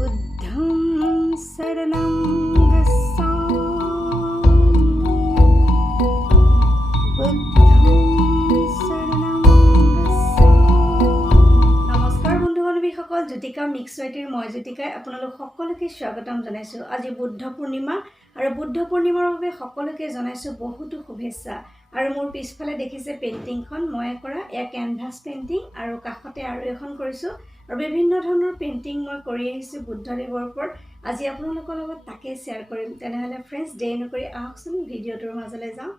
बुद्धं शरणं गच्छामि बुद्धं शरणं गच्छामि। नमस्कार बंधु बान्धवीসকল, জ্যোতিকা মিক্স ৱাইটিৰ মই জ্যোতিকাই আপোনালোক সকলোকে স্বাগতম জনাইছোঁ। আজি বুদ্ধ পূৰ্ণিমা আৰু বুদ্ধ পূৰ্ণিমাৰ বাবে সকলোকে জনাইছোঁ বহুতো শুভেচ্ছা। আৰু মোৰ পিছফালে দেখিছে পেইণ্টিংখন মই কৰা এয়া কেনভাছ পেইণ্টিং আৰু কাষতে আৰু এখন কৰিছোঁ আৰু বিভিন্ন ধৰণৰ পেইণ্টিং মই কৰি আহিছোঁ বুদ্ধদেৱৰ ওপৰত। আজি আপোনালোকৰ লগত তাকে শ্বেয়াৰ কৰিম। তেনেহ'লে ফ্ৰেণ্ডছ, দেৰি নকৰি আহকচোন ভিডিঅ'টোৰ মাজলৈ যাওঁ।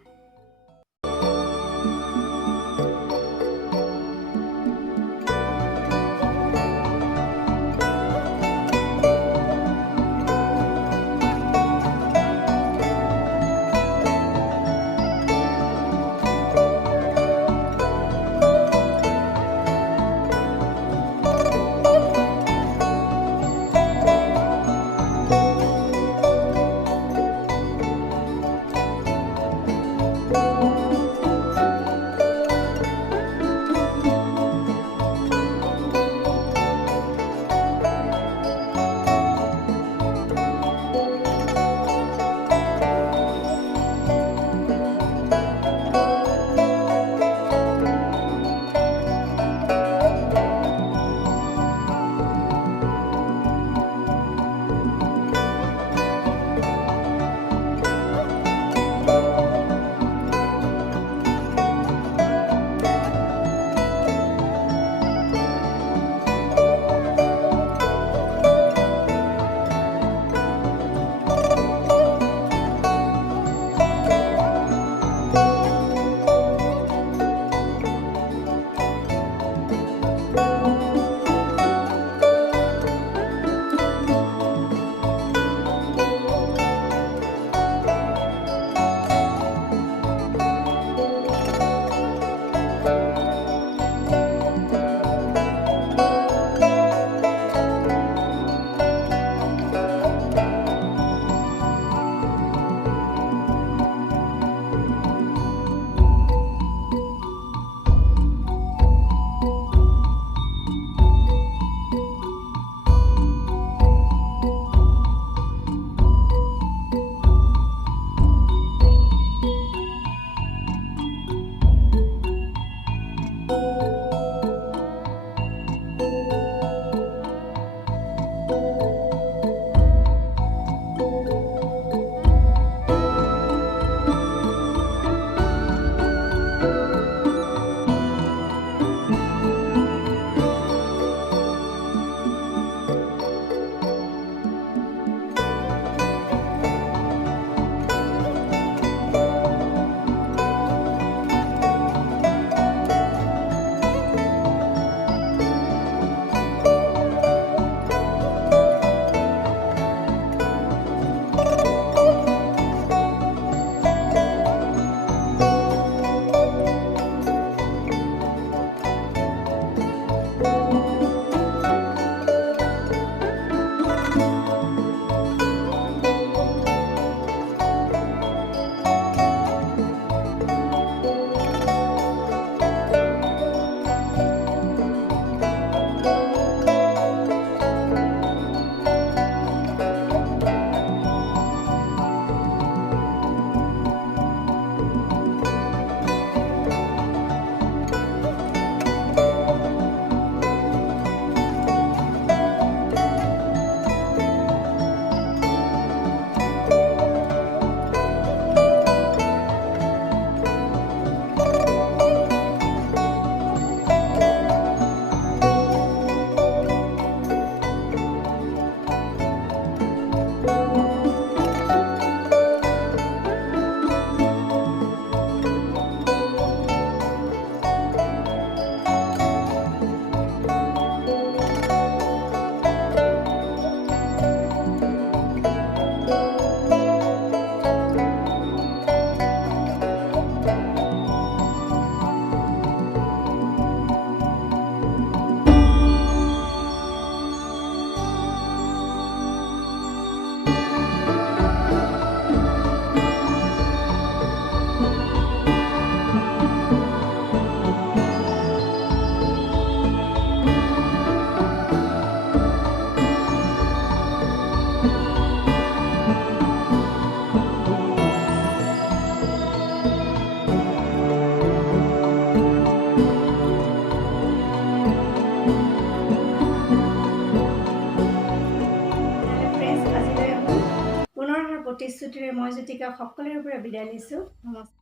প্ৰতিশ্ৰুতিৰে মই জ্যোতিকা সকলোৰে পৰা বিদায় লৈছোঁ। নমস্কাৰ।